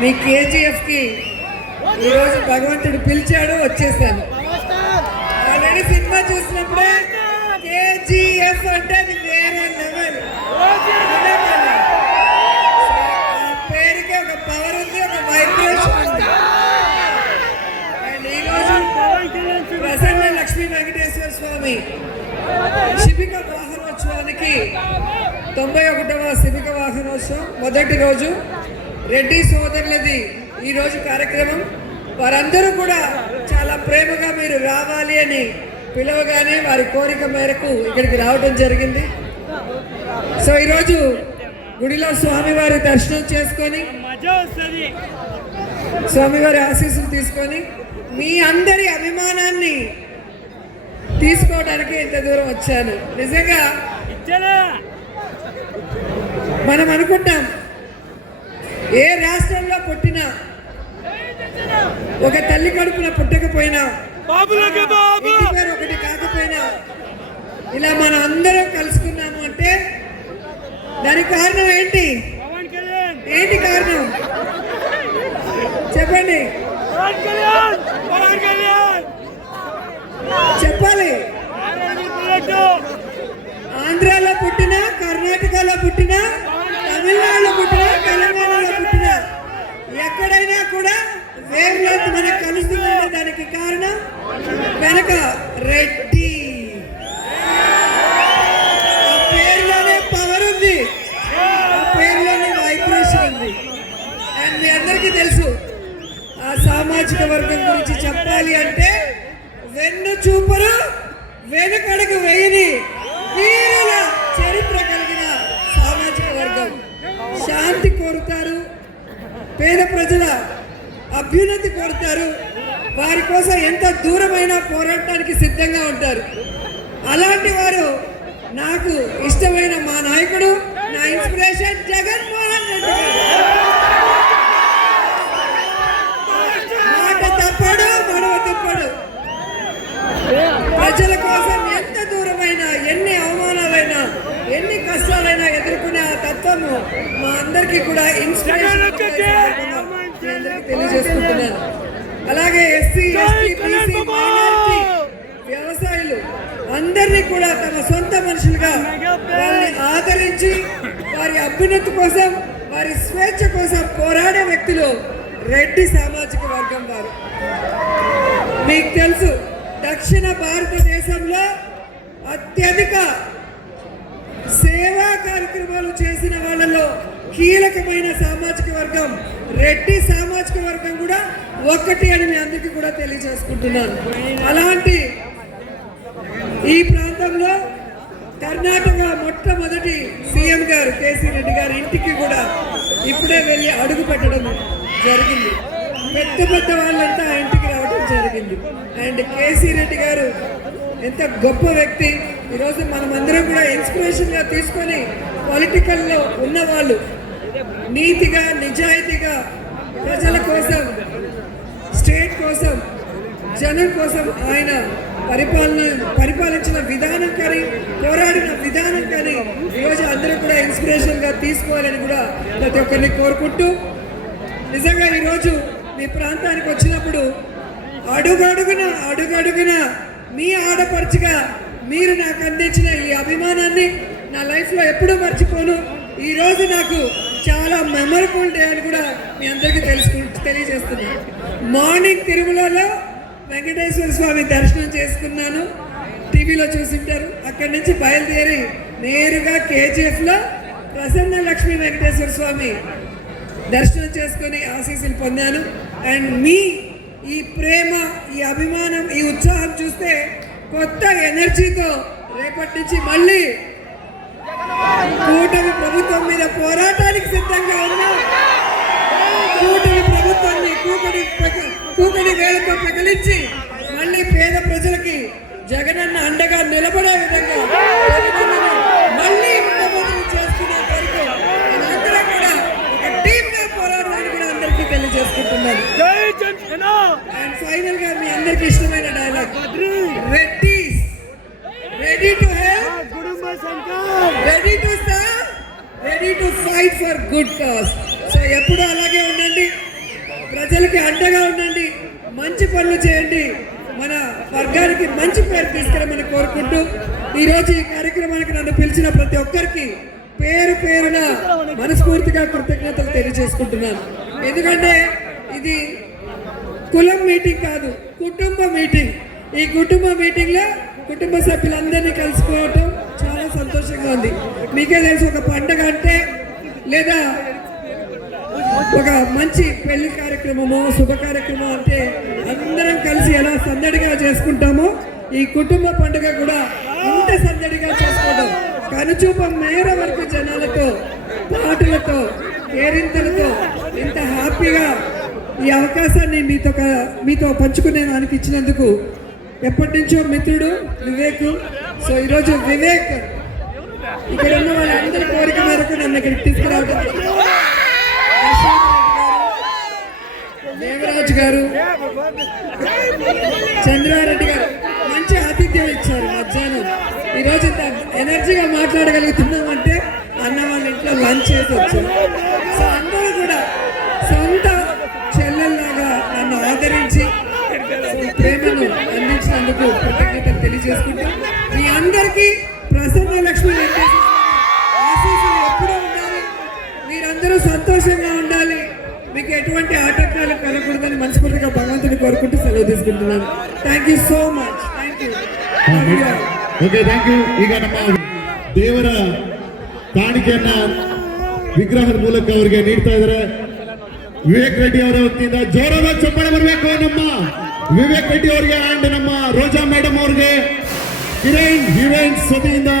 మీ కేజీఎఫ్కి ఈరోజు భగవంతుడు పిలిచాడు, వచ్చేసాను. ఆల్రెడీ సినిమా చూసినప్పుడే కేజీఎఫ్ అంటే అది వేరే లెవెల్. పేరుకి ఒక పవర్ ఉంది, ఒక వైబ్రేషన్ ఉంది. అండ్ ఈరోజు ప్రసన్న లక్ష్మీ వెంకటేశ్వర స్వామి శిబిక వాహనోత్సవానికి 91వ శిబిక వాహనోత్సవం మొదటి రోజు రెడ్డి సోదరులది ఈరోజు కార్యక్రమం. వారందరూ కూడా చాలా ప్రేమగా మీరు రావాలి అని పిలవగానే వారి కోరిక మేరకు ఇక్కడికి రావడం జరిగింది. సో ఈరోజు గుడిలో స్వామివారి దర్శనం చేసుకొని స్వామివారి ఆశీస్సులు తీసుకొని మీ అందరి అభిమానాన్ని తీసుకోవడానికి ఇంత దూరం వచ్చాను. నిజంగా మనం అనుకుంటాం ఏ రాష్ట్రంలో పుట్టినా, ఒక తల్లి కడుపున పుట్టకపోయినా, పేరు ఒకటి కాకపోయినా, ఇలా మనం అందరం కలుసుకున్నాము అంటే దానికి కారణం ఏంటి? ఏంటి కారణం చెప్పండి, చెప్పాలి. ఆంధ్రాలో పుట్టినా, కర్ణాటకలో పుట్టినా, తమిళనాడులో పుట్టినా, తెలంగాణలో పుట్టినా, ఎక్కడైనా కూడా వేవ్ లెంత్ మనకు కలుస్తుందంటే దానికి కారణం వెనక రెడ్డి. ఆ పేరులోనే పవర్ ఉంది, ఆ పేరులోనే వైబ్రేషన్ ఉంది. అండ్ మీ అందరికీ తెలుసు, ఆ సామాజిక వర్గం గురించి చెప్పాలి అంటే వెన్ను చూపరు, వెనుకడుగు వేయని వీరుల చరిత్ర కలిగిన సామాజిక వర్గం. శాంతి కోరుతారు, పేద ప్రజల అభ్యున్నతి కోరుతారు, వారి కోసం ఎంత దూరమైనా పోరాటానికి సిద్ధంగా ఉంటారు. అలాంటి వారు నాకు ఇష్టమైన మా నాయకుడు, నా ఇన్స్పిరేషన్ జగన్మోహన్ రెడ్డి గారు. మాట తప్పడు, మడవ తిప్పడు. ప్రజల కోసం ఎంత దూరమైనా, ఎన్ని అవమానాలైనా, ఎన్ని కష్టాలైనా ఎదుర్కొనే ఆ తత్వము మా అందరికీ కూడా ఇన్స్పిరేషన్ తెలియజేసుకుంటున్నాను. అలాగే ఎస్సీ, ఎస్టీ, బీసీ, మైనారిటీ, వ్యవసాయులు అందరినీ కూడా తమ సొంత మనుషులుగా వాళ్ళని ఆదరించి వారి అభ్యున్నతి కోసం, వారి స్వేచ్ఛ కోసం పోరాడే వ్యక్తులు రెడ్డి సామాజిక వర్గం వారు. మీకు తెలుసు, దక్షిణ భారతదేశంలో అత్యధిక సేవా కార్యక్రమాలు చేసిన వాళ్ళలో కీలకమైన సామాజిక వర్గం రెడ్డి సామాజిక వర్గం కూడా ఒక్కటి అని మీ అందరికీ కూడా తెలియజేసుకుంటున్నాను. అలాంటి ఈ ప్రాంతంలో కర్ణాటక మొట్టమొదటి సీఎం గారు కేసీ రెడ్డి గారి ఇంటికి కూడా ఇప్పుడే వెళ్ళి అడుగు పెట్టడం జరిగింది. పెద్ద పెద్ద వాళ్ళంతా ఆ ఇంటికి రావడం జరిగింది. అండ్ కేసీ రెడ్డి గారు ఎంత గొప్ప వ్యక్తి. ఈరోజు మనమందరం కూడా ఇన్స్పిరేషన్గా తీసుకొని పొలిటికల్లో ఉన్నవాళ్ళు నీతిగా, నిజాయితీగా ప్రజల కోసం, స్టేట్ కోసం, జనం కోసం ఆయన పరిపాలించిన విధానం కానీ, పోరాడిన విధానం కానీ ఈరోజు అందరూ కూడా ఇన్స్పిరేషన్గా తీసుకోవాలని కూడా ప్రతి ఒక్కరిని కోరుకుంటూ, నిజంగా ఈరోజు మీ ప్రాంతానికి వచ్చినప్పుడు అడుగడుగున మీ ఆడపడుచుగా మీరు నాకు అందించిన ఈ అభిమానాన్ని నా లైఫ్లో ఎప్పుడూ మర్చిపోను. ఈరోజు నాకు చాలా మెమరబుల్ డే అని కూడా మీ అందరికీ తెలియజేస్తున్నాను. మార్నింగ్ తిరుమలలో వెంకటేశ్వర స్వామి దర్శనం చేసుకున్నాను, టీవీలో చూసింటారు. అక్కడి నుంచి బయలుదేరి నేరుగా కేజీఎఫ్లో ప్రసన్న లక్ష్మీ వెంకటేశ్వర స్వామి దర్శనం చేసుకొని ఆశీస్సులు పొందాను. అండ్ మీ ఈ ప్రేమ, ఈ అభిమానం, ఈ ఉత్సాహం చూస్తే కొత్త ఎనర్జీతో రేపటి నుంచి మళ్ళీ కూటమి ప్రభుత్వం మీద పోరాటానికి సిద్ధంగా ఉన్నాం. కూటమి ప్రభుత్వాన్ని కూకడి వేళతో ప్రకలించి మళ్ళీ పేద ప్రజలకి జగనన్న అండగా నిలబడే విధంగా మళ్ళీ ముఖ్యమంత్రి చేసుకునే వరకు మనందరం కూడా ఒక టీమ్గా పోరాడాలని కూడా అందరికీ తెలియజేసుకుంటున్నాను. అండ్ ఫైనల్ గా మీ అందరికి ఇష్టమైన dialogue, ready to help, ready to serve, ready to fight for good cause. So ఎప్పుడు అలాగే ఉండండి. ప్రజలకి అండగా ఉండండి, మంచి పనులు చేయండి, మన వర్గానికి మంచి పేరు తీసుకురమని కోరుకుంటూ ఈరోజు ఈ కార్యక్రమానికి నన్ను పిలిచిన ప్రతి ఒక్కరికి పేరు పేరున మనస్ఫూర్తిగా కృతజ్ఞతలు తెలియజేసుకుంటున్నాను. ఎందుకంటే ఇది కులం మీటింగ్ కాదు, కుటుంబ మీటింగ్. ఈ కుటుంబ మీటింగ్లో కుటుంబ సభ్యులందరినీ కలుసుకోవటం చాలా సంతోషంగా ఉంది. మీకే తెలుసు, ఒక పండగ అంటే లేదా ఒక మంచి పెళ్లి కార్యక్రమము, శుభ కార్యక్రమం అంటే అందరం కలిసి ఎలా సందడిగా చేసుకుంటామో ఈ కుటుంబ పండుగ కూడా ఇంత సందడిగా చేసుకోవడం, కనుచూపం మేర వరకు జనాలతో, పాటలతో, కేరింతలతో ఇంత హ్యాపీగా ఈ అవకాశాన్ని మీతో పంచుకునే దానికి ఇచ్చినందుకు ఎప్పటి నుంచో మిత్రుడు వివేక్. సో ఈరోజు వివేక్ ఇక్కడ ఉన్న వాళ్ళందరి కోరిక మేరకు నన్ను ఇక్కడికి తీసుకురావడం, దేవరాజు గారు, చంద్రారెడ్డి గారు మంచి ఆతిథ్యం ఇచ్చారు. మధ్యాహ్నం ఈరోజు ఇంత ఎనర్జీగా మాట్లాడగలుగుతున్నామంటే అన్న వాళ్ళ ఇంట్లో లంచ్ చేసి వచ్చారు. సో అందరూ కూడా సొంత చెల్లెల్లాగా నన్ను ఆదరించి ప్రేమను అందించినందుకు కృతజ్ఞతలు తెలియజేసుకుంటూ మీ అందరికీ ప్రసన్న లక్ష్మి ఆశీస్సులు ఎప్పుడూ ఉండాలి, మీరందరూ సంతోషంగా ఉండాలి, మీకు ఎటువంటి ఆటంకాలు కలగకూడదని మనస్ఫూర్తిగా భగవంతుని కోరుకుంటూ సెలవు తీసుకుంటున్నాను. Thank you so much. Thank you. Okay, thank you. ಈಗ ನಮ್ಮ ದೇವರ ಕಾಣಿಕೆಯನ್ನ ವಿಗ್ರಹದ ಮೂಲಕ ಅವರಿಗೆ ನೀಡ್ತಾ ಇದ್ದಾರೆ. ವಿವೇಕ್ ರೆಡ್ಡಿ ಅವರ ವತಿಯಿಂದ ಜೋರಾದ ಚಪ್ಪಾಳೆ ಬರಬೇಕು ನಮ್ಮ ವಿವೇಕ್ ರೆಡ್ಡಿ ಅವರಿಗೆ ಅಂಡ್ ನಮ್ಮ ರೋಜಾ ಮೇಡಮ್ ಅವರಿಗೆ ಹೀರೋಯಿನ್ಸ್ ವತಿಯಿಂದ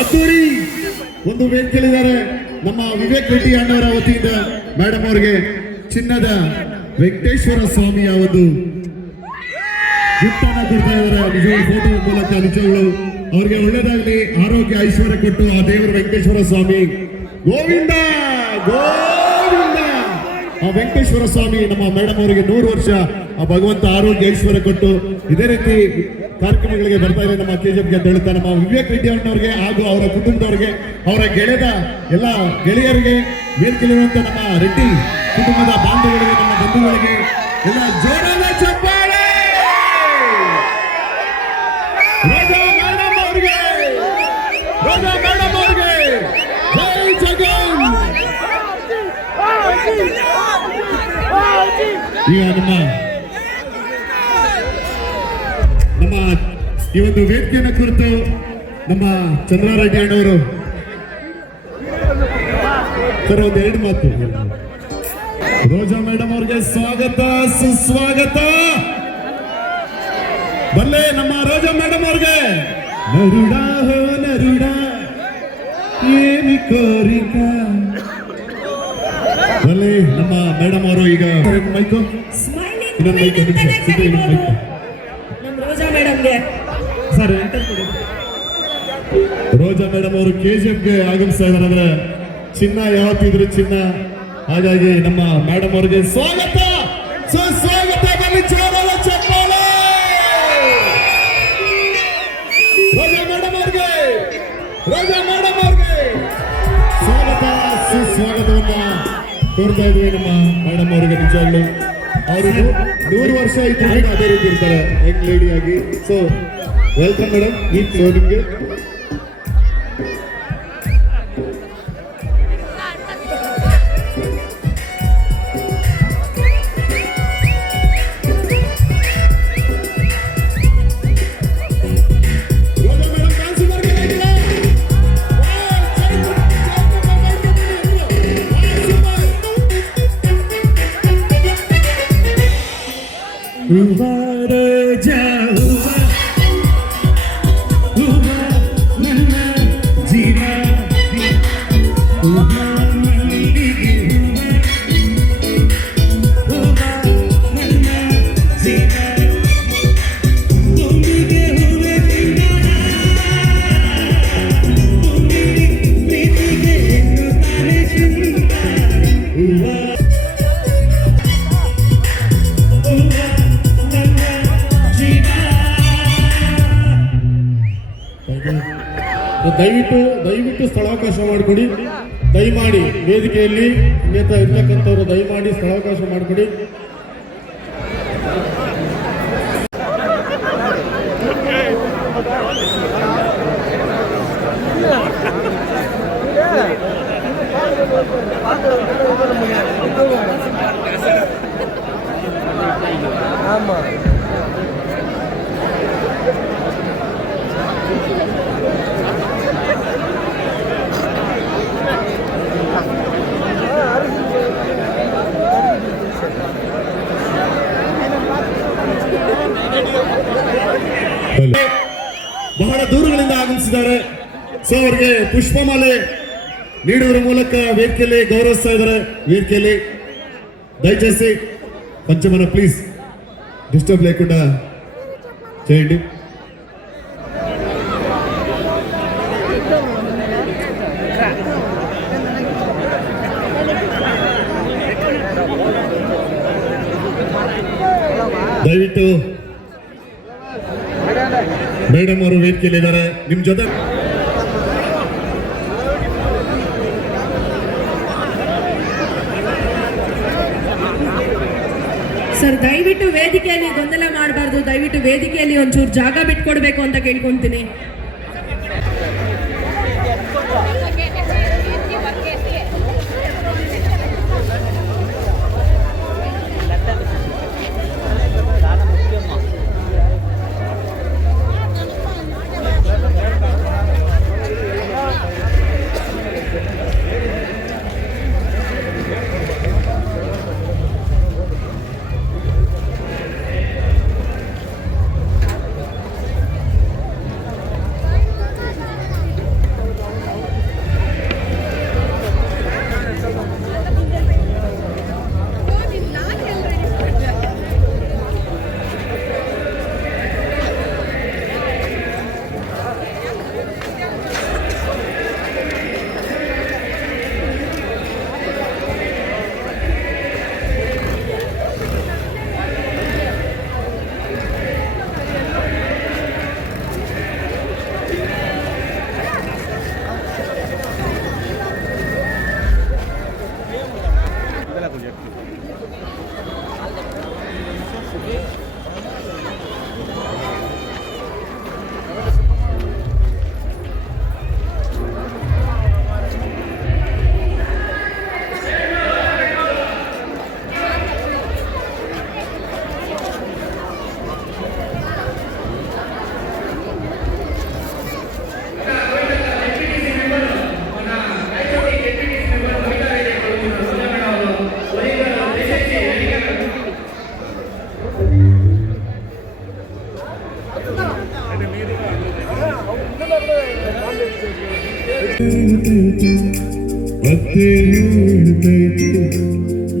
ಅದ್ದೂರಿ ಒಂದು ವೇದಿಕೆಯಲ್ಲಿದ್ದಾರೆ. ನಮ್ಮ ವಿವೇಕ್ ರೆಡ್ಡಿ ಅಣ್ಣವರ ವತಿಯಿಂದ ಮೇಡಮ್ ಅವರಿಗೆ ಚಿನ್ನದ ವೆಂಕಟೇಶ್ವರ ಸ್ವಾಮಿಯ ಒಂದು ಗಿಫ್ಟನ್ನು ಕೊಡ್ತಾ ಇದ್ದಾರೆ. ನಿಜವಾಗ್ಲೂ ಫೋಟೋ ಮೂಲಕ ನಿಜವಾಗ್ಲೂ ಅವರಿಗೆ ಒಳ್ಳೇದಾಗಲಿ, ಆರೋಗ್ಯ ಐಶ್ವರ್ಯ ಕೊಟ್ಟು ಆ ದೇವರು ವೆಂಕಟೇಶ್ವರ ಸ್ವಾಮಿ ಗೋವಿಂದ ಗೋವಿಂದ. ಆ ವೆಂಕಟೇಶ್ವರ ಸ್ವಾಮಿ ನಮ್ಮ ಮೇಡಮ್ ಅವರಿಗೆ 100 ವರ್ಷ ಆ ಭಗವಂತ ಆರೋಗ್ಯ ಐಶ್ವರ್ಯ ಕೊಟ್ಟು ಇದೇ ರೀತಿ ಕಾರ್ಯಕ್ರಮಗಳಿಗೆ ಬರ್ತಾ ಇದೆ ನಮ್ಮ ಕೆಜಿಎಫ್ಗೆ ಅಂತ ಹೇಳ್ತಾ ನಮ್ಮ ವಿವೇಕ್ ರೆಡ್ಡಿ ಅವ್ರವ್ರಿಗೆ ಹಾಗೂ ಅವರ ಕುಟುಂಬದವರಿಗೆ, ಅವರ ಗೆಳೆದ ಎಲ್ಲ ಗೆಳೆಯರಿಗೆ, ವೇದಿಕೆಯಲ್ಲಿರುವಂತ ನಮ್ಮ ರೆಡ್ಡಿ ಕುಟುಂಬದ ಬಾಂಧವರಿಗೆ, ನಮ್ಮ ಬಂಧುಗಳಿಗೆ ಎಲ್ಲ ಜೋರಾದ ಚಪ್ಪಾಳೆ. ರೋಜಾ ಮೇಡಮ್ ಅವ್ರಿಗೆ, ರೋಜಾ ಮೇಡಮ್ ಅವ್ರಿಗೆ ಜೈ ಜಗನ್. ಈಗ ನಮ್ಮ ಈ ಒಂದು ವೇದಿಕೆಯನ್ನು ಕುರಿತು ನಮ್ಮ ಚಂದ್ರಾರೆಡ್ಡಿ ಅಣ್ಣವರು ಸರ್ ಒಂದು 2 ಮಾತು. ರೋಜಾ ಮೇಡಮ್ ಅವ್ರಿಗೆ ಸ್ವಾಗತ, ಸುಸ್ವಾಗತ. ಬಲ್ಲೆ ನಮ್ಮ ರೋಜಾ ಮೇಡಮ್ ಅವ್ರಿಗೆ ನರುಡ ಹೋ ನರುಡ ಏನಿ ಕೋರಿಕ. ಬಲ್ಲೆ ನಮ್ಮ ಮೇಡಮ್ ಅವರು ಈಗ ಮೈಕು ಇನ್ನೊಂದು ಮೈಕ್ ಸರ್ ರೋಜಾ ಮೇಡಮ್ ಅವರು ಕೆಜಿಎಫ್ಗೆ ಆಗಮಿಸ್ತಾ ಇದ್ದಾರೆ. ಅಂದ್ರೆ ಚಿನ್ನ ಯಾವತ್ತಿದ್ರು ಚಿನ್ನ, ಹಾಗಾಗಿ ನಮ್ಮ ಮೇಡಮ್ ಅವರಿಗೆ ಸ್ವಾಗತ, ಸುಸ್ವಾಗತ. ಬನ್ನಿ ಜೋರಾದ ಚಪ್ಪಾಳೆ. ರೋಜಾ ಮೇಡಮ್ ಅವ್ರಿಗೆ, ರೋಜಾ ಮೇಡಮ್ ಅವ್ರಿಗೆ ಸ್ವಾಗತ, ಸುಸ್ವಾಗತವನ್ನ ಕೋರ್ತಾ ಇದ್ವಿ ನಮ್ಮ ಮೇಡಮ್ ಅವರಿಗೆ. ನಿಜವಾಗ್ಲು ಅವರು 100 ವರ್ಷ ಇದ್ರು ಅದೇ ರೀತಿ ಇರ್ತಾರೆ ಯಂಗ್ ಲೇಡಿ ಆಗಿ. So welcome madam. ಸೊ ನಿಮ್ಗೆ ದಯವಿಟ್ಟು ಸ್ಥಳಾವಕಾಶ ಮಾಡಿಕೊಡಿ. ದಯಮಾಡಿ ವೇದಿಕೆಯಲ್ಲಿ ಇನ್ನೇತ ಇರ್ತಕ್ಕಂಥವ್ರು ದಯಮಾಡಿ ಸ್ಥಳಾವಕಾಶ ಮಾಡಿಕೊಡಿ. ಬಹಳ ದೂರಗಳಿಂದ ಆಗಮಿಸಿದ್ದಾರೆ. ಸೊ ಅವರಿಗೆ ಪುಷ್ಪಮಾಲೆ ನೀಡುವುದರ ಮೂಲಕ ವೇದಿಕೆಯಲ್ಲಿ ಗೌರವಿಸ್ತಾ ಇದ್ದಾರೆ. ವೇದಿಕೆಯಲ್ಲಿ దయచేసి కొంచెం మన ప్లీజ్ డిస్టర్బ్ లేకుండా చేయండి. ದಯವಿಟ್ಟು ಮೇಡಮ್ ಅವರು ವೇದಿಕೆಯಲ್ಲಿದ್ದಾರೆ. ನಿಮ್ ಜೊತೆ ಸರ್ ದಯವಿಟ್ಟು ವೇದಿಕೆಯಲ್ಲಿ ಗೊಂದಲ ಮಾಡಬಾರ್ದು. ದಯವಿಟ್ಟು ವೇದಿಕೆಯಲ್ಲಿ ಒಂಚೂರು ಜಾಗ ಬಿಟ್ಕೊಡ್ಬೇಕು ಅಂತ ಕೇಳ್ಕೊಂತೀನಿ.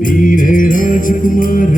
ನೀನೇ ರಾಜಕುಮಾರ